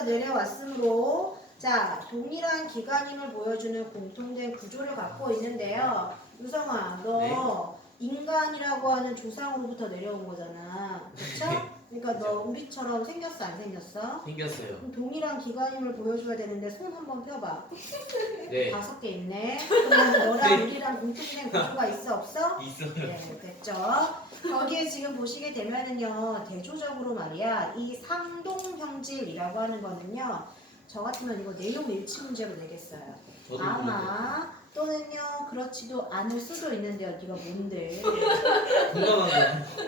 위에서 내려왔으므로 자 동일한 기간임을 보여주는 공통된 구조를 갖고 있는데요. 유성아, 너 네. 인간이라고 하는 조상으로부터 내려온 거잖아. 그렇죠? 그러니까 너 우리처럼 생겼어, 안 생겼어? 생겼어요. 그럼 동일한 기간임을 보여줘야 되는데 손 한번 펴봐. 네. 다섯 개 있네. 그러면 너랑 네. 우리랑 공통된 구조가 있어, 없어? 있어요. 네, 됐죠. 거기에 지금 보시게 되면은요, 대조적으로 말이야, 이 상동형질이라고 하는 거는요, 저 같으면 이거 내용 일치 문제로 내겠어요. 저도. 아마 또는요, 그렇지도 않을 수도 있는데요, 네가 뭔데? 공감한 거.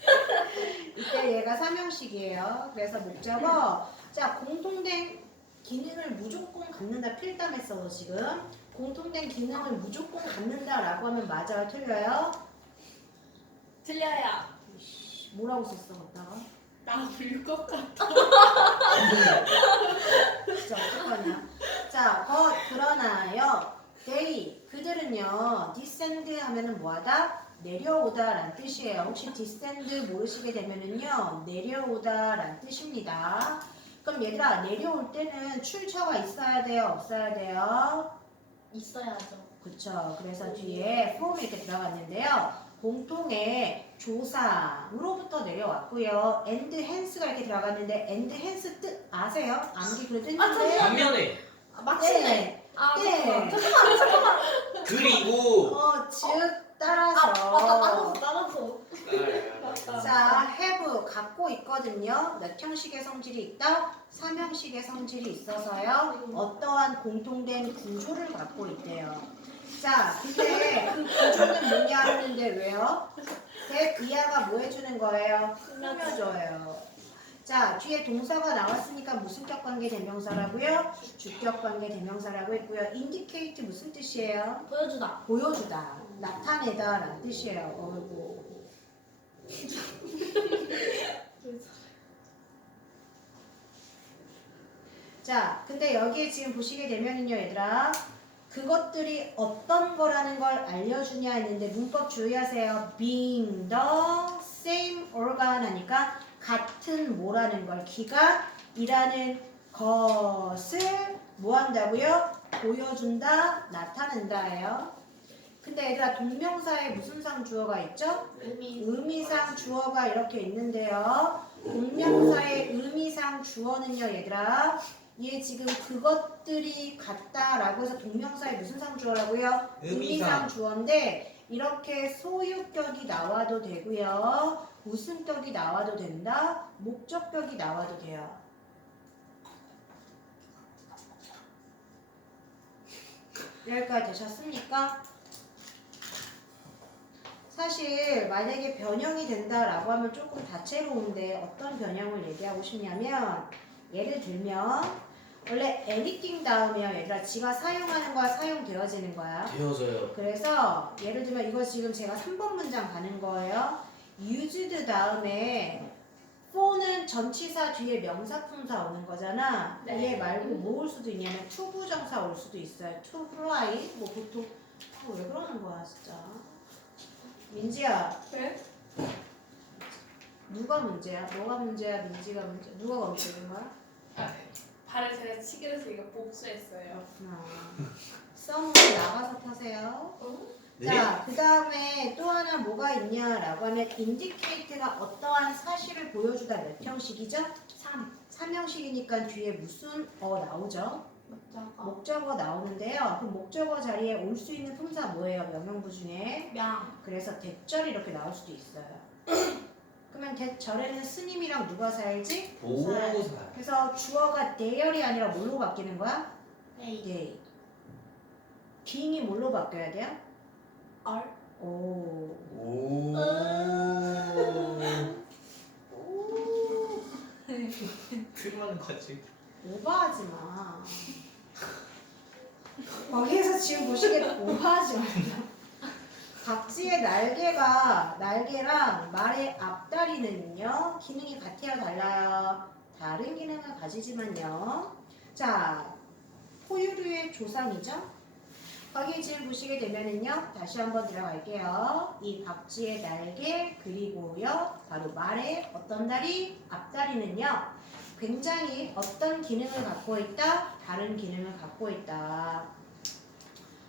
이때 얘가 삼형식이에요. 그래서 목적어, 자 공통된 기능을 무조건 갖는다 필담했어 너 지금. 공통된 기능을 무조건 갖는다라고 하면 맞아요, 틀려요? 틀려요. 이씨, 뭐라고 썼어, 갖다가? 나울것 같아. 진짜 어떡하냐. 자, 거 그러나요. they 그들은요. descend 하면은 뭐하다? 내려오다라는 뜻이에요. 혹시 descend 모르시게 되면은요. 내려오다라는 뜻입니다. 그럼 얘들아 내려올 때는 출처가 있어야 돼요, 없어야 돼요? 있어야죠. 그쵸. 그래서 뒤에 form이 이렇게 들어갔는데요. 공통의 조상으로부터 내려왔고요. and hence가 이렇게 들어갔는데 and hence 뜻 아세요? 암기 뜻인데. 아, 잠시만요. 반면에 아, 마침내. 네. 아, 네. 잠깐만. 잠깐만. 그리고 어, 즉 아, 따라서 맞다. 따라서, 따라서. 맞다. 자, have 갖고 있거든요. 몇 형식의 성질이 있다? 3형식의 성질이 있어서요. 어떠한 공통된 구조를 갖고 있대요. 자, 근데 그 구조는 뭐냐 하는데 왜요? 대비하가 뭐 해주는 거예요? 꾸며줘요. 자, 뒤에 동사가 나왔으니까 무슨 격관계 대명사라고요? 주격관계 대명사라고 했고요. indicate 무슨 뜻이에요? 보여주다. 보여주다, 나타내다 라는 뜻이에요. 어이구. 자, 근데 여기에 지금 보시게 되면은요, 얘들아. 그것들이 어떤 거라는 걸 알려주냐 했는데 문법 주의하세요. being the same organ 하니까 같은 뭐라는 걸 기가 이라는 것을 뭐 한다고요? 보여준다, 나타낸다예요. 근데 얘들아 동명사에 무슨 상 주어가 있죠? 의미. 의미 상 주어가 이렇게 있는데요. 동명사의 의미상 주어는요, 얘들아. 얘 지금 그것들이 같다라고 해서 동명사의 무슨 상 주어라고요? 의미상. 주어인데 이렇게 소유격이 나와도 되고요. 무슨 격이 나와도 된다. 목적격이 나와도 돼요. 여기까지 되셨습니까? 사실 만약에 변형이 된다라고 하면 조금 다채로운데 어떤 변형을 얘기하고 싶냐면 예를 들면 원래 anything 다음에요. 얘들아 지가 사용하는 거야 사용되어지는 거야. 되어져요. 그래서 예를 들면 이거 지금 제가 3번 문장 가는 거예요. used 다음에 for는 전치사 뒤에 명사품사 오는 거잖아. 네. 얘 말고 뭐 올 수도 있냐면 투부정사 올 수도 있어요. to fly 뭐 보통 어, 왜 그러는 거야 진짜 민지야 네? 누가 문제야? 너가 문제야? 민지가 문제? 누가 검색인 거야? 아, 발을 제가 치기로 해서 이거 복수했어요. 그렇구나. 썸은 나가서 타세요. 네. 자, 그 다음에 또 하나 뭐가 있냐라고 하면 indicate가 어떠한 사실을 보여주다 몇 형식이죠? 3. 3형식이니까 뒤에 무슨 어 나오죠? 맞자가. 목적어 나오는데요. 그 목적어 자리에 올 수 있는 품사 뭐예요? 명령부 중에. 명. 그래서 대절이 이렇게 나올 수도 있어요. 그러면 대절에는 스님이랑 누가 살지? 보호사. 그래서 주어가 대열이 아니라 뭘로 바뀌는 거야? A. 네. being이 뭘로 바뀌어야 돼요? R. 오. 오. 틀만한 거지. 오버하지 마. 거기에서 지금 보시게 오버하지 마. 각지의 날개가 날개랑 말의 앞다리는요 기능이 같아요 달라요 다른 기능을 가지지만요 자 포유류의 조상이죠 거기 지금 보시게 되면은요 다시 한번 들어갈게요 이 각지의 날개 그리고요 바로 말의 어떤 다리 앞다리는요 굉장히 어떤 기능을 갖고 있다? 다른 기능을 갖고 있다.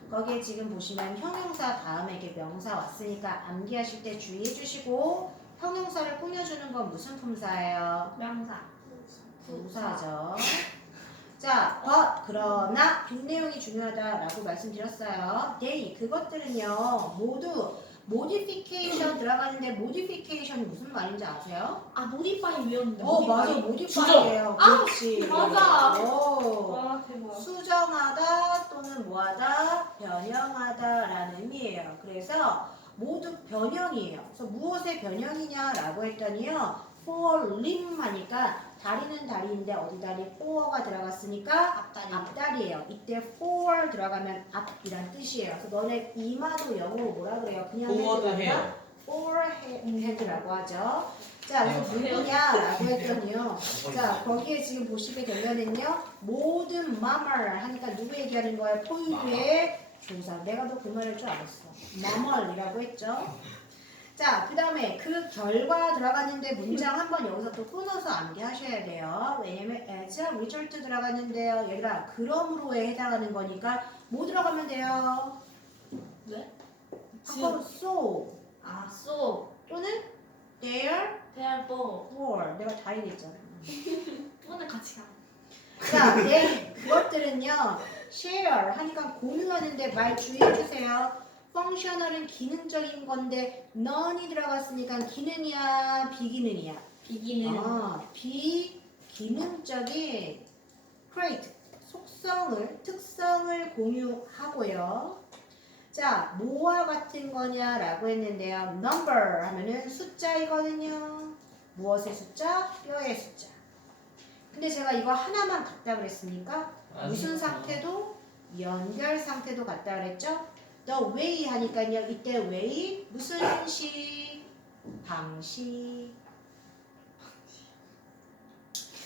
거기에 지금 보시면 형용사 다음에 이게 명사 왔으니까 암기하실 때 주의해 주시고 형용사를 꾸며주는 건 무슨 품사예요? 명사. 부사죠. 자, but 그러나 뒷내용이 중요하다라고 말씀드렸어요. they 그것들은요 모두 modification 들어가는데 modification이 무슨 말인지 아세요? 아 모디파이 외웠는데. 어 맞아 modify예요. 그렇지. 맞아. 오. 와 대박. 수정하다 또는 뭐하다 변형하다라는 의미예요. 그래서 모두 변형이에요. 그래서 무엇의 변형이냐라고 했더니요. For limb 하니까 다리는 다리인데 어디 다리 for가 들어갔으니까 앞다리. 앞다리예요. 이때 for 들어가면 앞이란 뜻이에요. 그래서 너네 이마도 영어로 뭐라 그래요? 그냥 아니라 해요. forehead라고 하죠. 자, 그래서 어, 누구냐라고 했더니요. 자, 거기에 지금 보시게 되면은요, 모든 mammal 하니까 누구 얘기하는 거예요? 포유류의 조사. 내가 너 그 말할 줄 알았어. mammal이라고 했죠. 자, 그 다음에 그 결과 들어갔는데 문장 한번 여기서 또 끊어서 암기하셔야 돼요. 왜냐면 as a result 들어갔는데요. 얘들아, 그러므로에 해당하는 거니까 뭐 들어가면 돼요? 네? 아까 so 아 쏘. 또는 there 대알보. for 내가 다 얘기했잖아. 오늘 같이 가. 자, 네, 그것들은요, share 하니까 공유하는데 말 주의해 주세요. 펑셔널은 기능적인 건데 none이 들어갔으니까 기능이야, 비기능이야. 비기는. 아, 비기능적인 trait, 속성을, 특성을 공유하고요. 자, 뭐와 같은 거냐라고 했는데요. number 하면은 숫자이거든요. 무엇의 숫자? 뼈의 숫자. 근데 제가 이거 하나만 같다 그랬습니까? 무슨 상태도 연결 상태도 같다 그랬죠? The way 하니까요. 이때 way 무슨 식? 방식.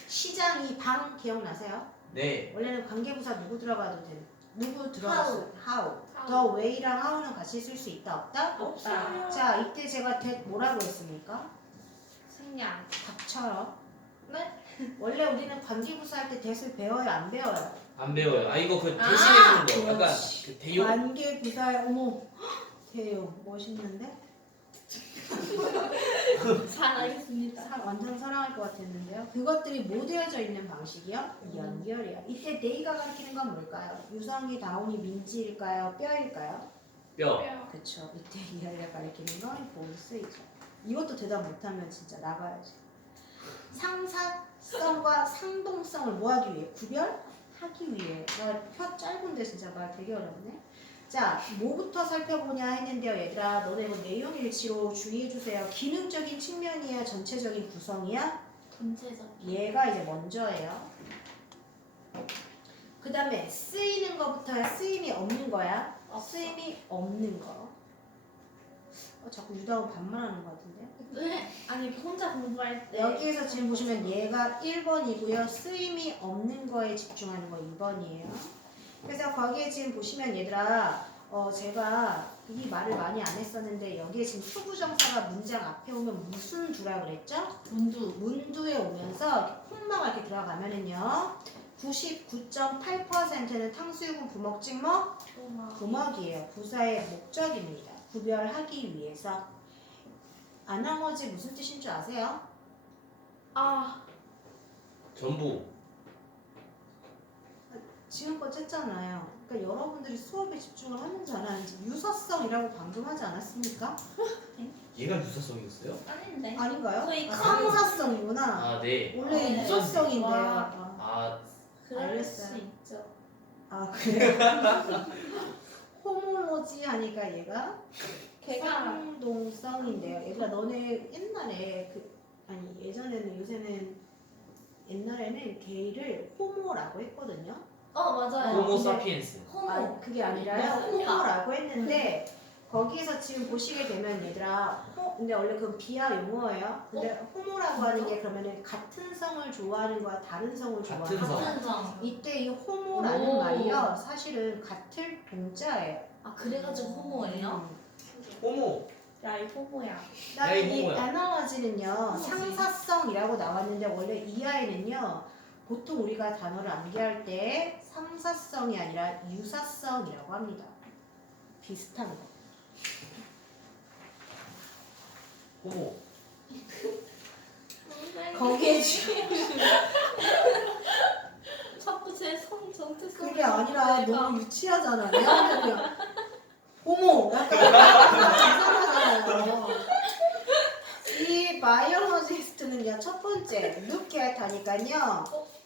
시장 이 방 기억나세요? 네. 원래는 관계부사 누구 들어가도 돼. 누구 들어갔어? how. the way랑 how는 같이 쓸 수 있다 없다? 없다. 자, 이때 제가 that 뭐라고 했습니까? 생략. 닥쳐요. 네? 원래 우리는 관계부사 할때 that을 배워요, 안 배워요? 안 배워요. 아 이거 그 아, 대신해 주는 거. 약간 그렇지. 그 대용. 관계부사에 어머 대요 멋있는데? 잘 알겠습니다. 사- 완전 사랑할 것 같았는데요. 그것들이 모두여져 있는 방식이요. 연결이요. 이때 네이가 가리키는 건 뭘까요? 유성이, 다운이, 민지일까요? 뼈일까요? 뼈. 그쵸. 이때 이하이가 가리키는 건 본스이죠. 이것도 대답 못하면 진짜 나가야지. 상사성과 상동성을 뭐하기 위해? 구별하기 위해. 나혀 짧은데 진짜 말 되게 어렵네. 자, 뭐부터 살펴보냐 했는데요, 얘들아. 너네 이거 내용 일치로 주의해주세요. 기능적인 측면이야, 전체적인 구성이야? 전체적. 얘가 이제 먼저예요. 그 다음에 쓰이는 거부터야 쓰임이 없는 거야. 쓰임이 없는 거. 어, 자꾸 유다운 반말하는 거 같은데. 네. 아니 혼자 공부할 때. 여기에서 지금 보시면 얘가 1번이고요. 쓰임이 없는 거에 집중하는 거 2번이에요. 그래서 거기에 지금 보시면 얘들아, 어, 제가 이 말을 많이 안 했었는데 여기에 지금 투부정사가 문장 앞에 오면 무슨 두라 그랬죠? 문두. 문두에 오면서 콤마가 이렇게 들어가면은요. 99.8%는 탕수육은 부먹 찍먹 부먹이에요. 부사의 목적입니다. 구별하기 위해서. 아나머지 무슨 뜻인 줄 아세요? 아 전부. 지금껏 했잖아요. 그러니까 여러분들이 수업에 집중을 하는지 안 하는지 유사성이라고 방금 하지 않았습니까? 얘가 유사성이었어요? 아닌데. 아닌가요? 거의 아, 큰- 상사성이구나. 아 네. 원래 네. 유사성인데요. 와. 아, 아 그럴 알겠어요. 수 있죠. 아 그래요? 호모로지 하니까 얘가 걔가 상동성인데요. 얘들아 너네 옛날에 그 아니 예전에는 요새는 옛날에는 게이를 호모라고 했거든요. 어 맞아요. 호모 사피엔스. 호모. 아 그게. 맞습니다. 호모라고 했는데 거기에서 지금 보시게 되면 얘들아 호 근데 원래 그건 비하 용어예요. 근데 호모라고 하는 게 그러면은 같은 성을 좋아하는 거야 다른 성을 같은 좋아하는 성. 거야. 같은 성. 이때 이 호모라는 오. 말이요 사실은 같을 동자예요. 아 그래가지고 호모예요? 음. 호모. 야, 이 호모야. 그다음에 야, 이 이거 뭐야? 에너지는요 상사성이라고 나왔는데 원래 EI는요 보통 우리가 단어를 암기할 때 상사성이 아니라 유사성이라고 합니다. 비슷한 거. 호모. 거기에 주- 자꾸 제손 정체 속 그게 아니라 너무 유치하잖아. 왜 하냐면 어머 약간 이상하잖아요. 이 바이올로지스트는 요 첫 번째 at 하니까요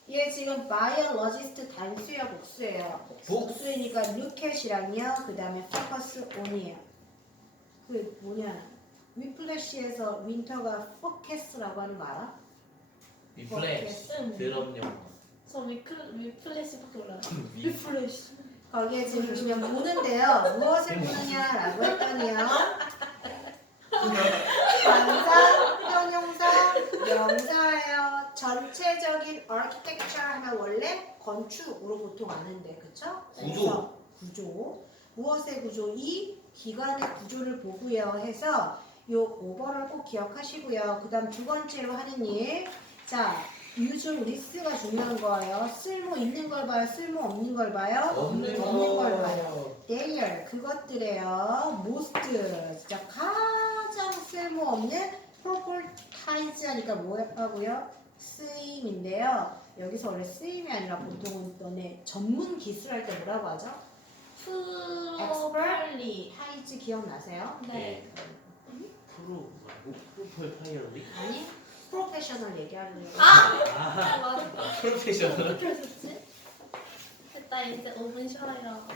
얘 지금 바이올로지스트 단수야 복수예요. 복수이니까 at이랑요 그 다음에 focus on이에요. 그 뭐냐 위플래시에서 윈터가 focus라고 하는 거 알아? 리플렉스. 응. 드럼용. 저 위클, 위플래시밖에 몰라요. 위. 위플래시. 거기에 지금 보시면 보는데요. 무엇을 보느냐라고 했더니요. 관사, 형용사, 명사예요. 전체적인 architecture 하면 원래 건축으로 보통 아는데, 그쵸? 구조. 구조. 무엇의 구조? 이 기관의 구조를 보고요 해서 요 오버를 꼭 기억하시고요. 그 다음 두 번째로 하는 일. 자, 유중 리스가 중요한 거예요. 쓸모 있는 걸 봐요. 쓸모 없는 걸 봐요. 없는 없는 걸 거. 봐요. their 그것들에요. most 진짜 가장 쓸모 없는 propertize 하니까 뭐라고요? 쓰임인데요. 여기서 원래 쓰임이 아니라 보통은 너네 전문 기술할 때 뭐라고 하죠? 프로팔리. 타이즈 기억나세요? 네. 프로 말고 프로폴 파이어리? 아니 프로페셔널 얘기하려고 아, 아, 맞아. 프로페셔널. 어떻게 했었지? 됐다, 이제 5분 쉬어요.